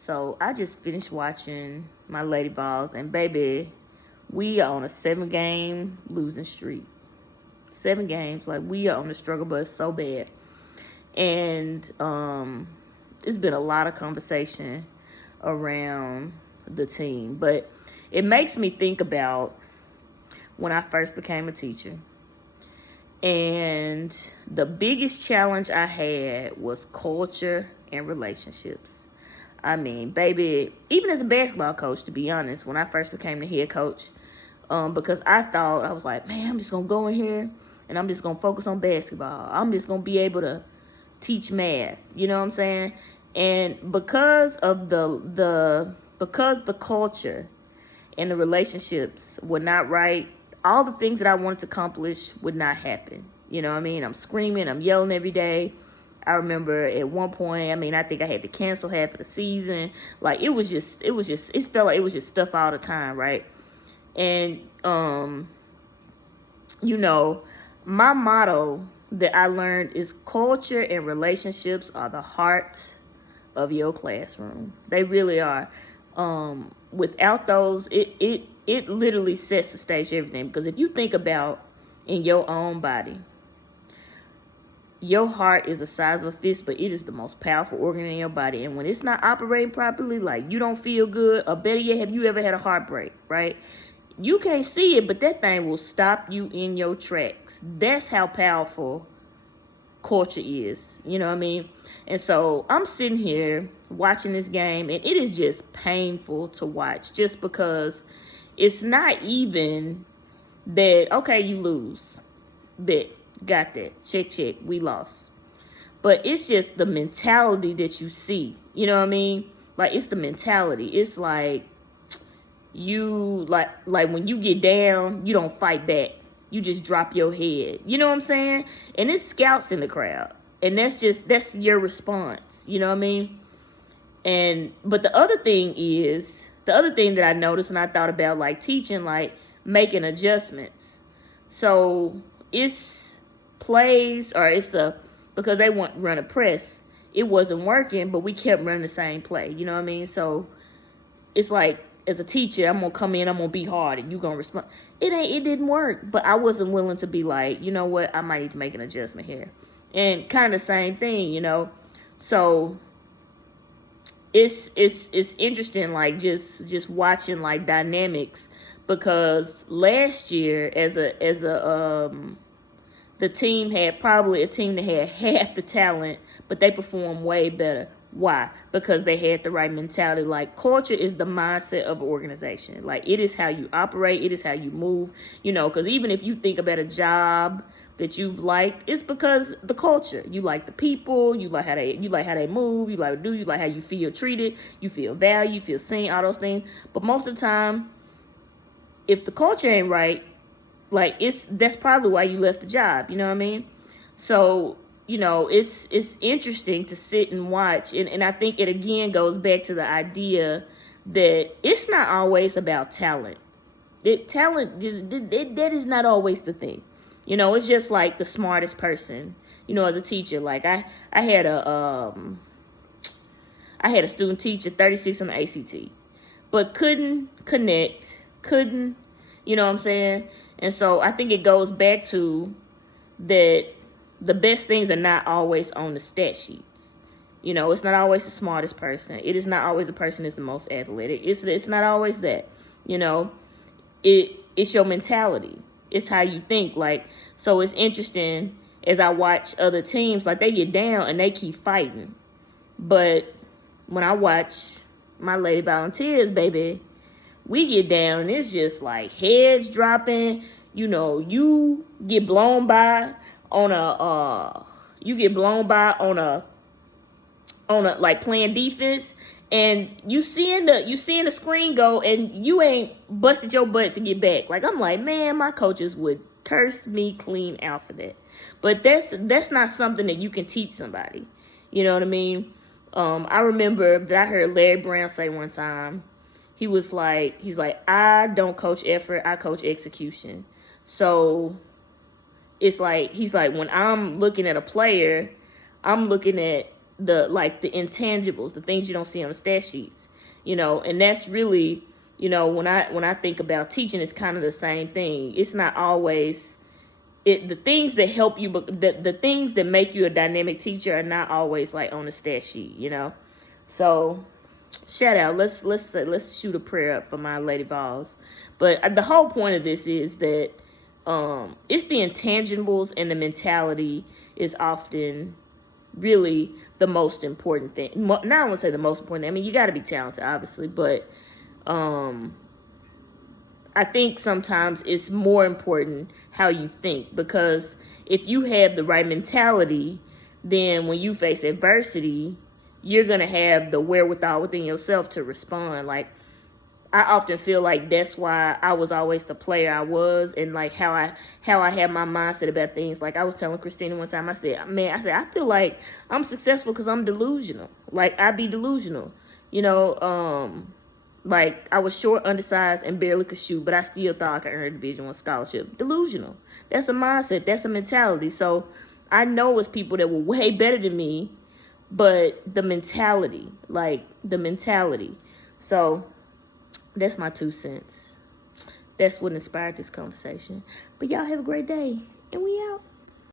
So I just finished watching my Lady Vols, and baby, we are on a 7-game losing streak. 7 games, like we are on the struggle bus so bad. And it's been a lot of conversation around the team, but it makes me think about when I first became a teacher. And the biggest challenge I had was culture and relationships. I mean, baby, even as a basketball coach, to be honest, when I first became the head coach, because I thought, I was like, man, I'm just going to go in here and I'm just going to focus on basketball. I'm just going to be able to teach math. You know what I'm saying? And because of because the culture and the relationships were not right, all the things that I wanted to accomplish would not happen. You know what I mean? I'm screaming, I'm yelling every day. I remember at one point, I think I had to cancel half of the season. Like, it felt like it was just stuff all the time, right? And, my motto that I learned is culture and relationships are the heart of your classroom. They really are. Without those, it literally sets the stage for everything. Because if you think about in your own body, your heart is the size of a fist, but it is the most powerful organ in your body. And when it's not operating properly, like you don't feel good, or better yet, have you ever had a heartbreak, right? You can't see it, but that thing will stop you in your tracks. That's how powerful culture is. You know what I mean? And so I'm sitting here watching this game, and it is just painful to watch, just because it's not even that, okay, you lose. Bet. Got that. Check. We lost. But it's just the mentality that you see. You know what I mean? Like, it's the mentality. It's like you, like when you get down, you don't fight back. You just drop your head. You know what I'm saying? And it's scouts in the crowd. And that's your response. You know what I mean? But the other thing that I noticed and I thought about, like teaching, like making adjustments. So it's plays, or because they want run a press, it wasn't working, but we kept running the same play. You know what I mean? So it's like, as a teacher, I'm gonna come in, I'm gonna be hard, and you gonna respond. It didn't work, but I wasn't willing to be like, you know what, I might need to make an adjustment here, and kind of the same thing, you know. So it's interesting, like just watching like dynamics, because last year the team had probably a team that had half the talent, but they performed way better. Why? Because they had the right mentality. Like, culture is the mindset of an organization. Like, it is how you operate. It is how you move. You know, because even if you think about a job that you've liked, it's because the culture. You like the people. You like how they move. You like what they do. You like how you feel treated. You feel valued. You feel seen. All those things. But most of the time, if the culture ain't right, like, that's probably why you left the job. You know what I mean? So, you know, it's interesting to sit and watch. And I think it again goes back to the idea that it's not always about talent. That is not always the thing. You know, it's just like the smartest person, you know, as a teacher. Like I had a student teacher, 36 on the ACT, but couldn't connect, you know what I'm saying? And so I think it goes back to that the best things are not always on the stat sheets. You know, it's not always the smartest person. It is not always the person that's the most athletic. It's not always that. You know, it's your mentality. It's how you think. Like, so it's interesting as I watch other teams, like they get down and they keep fighting. But when I watch my Lady Volunteers, baby, we get down and it's just like heads dropping. You know, you get blown by on a like playing defense, and you seeing the screen go, and you ain't busted your butt to get back. Like, I'm like, man, my coaches would curse me clean out for that. But that's not something that you can teach somebody. You know what I mean? I remember that I heard Larry Brown say one time, he's like, I don't coach effort, I coach execution. So it's like, he's like, when I'm looking at a player, I'm looking at the intangibles, the things you don't see on the stat sheets, and that's really, when I think about teaching, it's kind of the same thing. It's not always the things that help you, but the things that make you a dynamic teacher are not always like on the stat sheet, So shout out. Let's shoot a prayer up for my Lady Vols. But the whole point of this is that it's the intangibles, and the mentality is often really the most important thing. Now I won't say the most important. I mean, you got to be talented, obviously, but I think sometimes it's more important how you think, because if you have the right mentality, then when you face adversity, you're going to have the wherewithal within yourself to respond. Like, I often feel like that's why I was always the player I was, and like how I had my mindset about things. Like I was telling Christina one time, I said, I feel like I'm successful because I'm delusional. Like I be delusional, like I was short, undersized, and barely could shoot, but I still thought I could earn a Division I scholarship. Delusional. That's a mindset. That's a mentality. So I know it's people that were way better than me, but the mentality. So that's my 2 cents. That's what inspired this conversation. But y'all have a great day, and we out.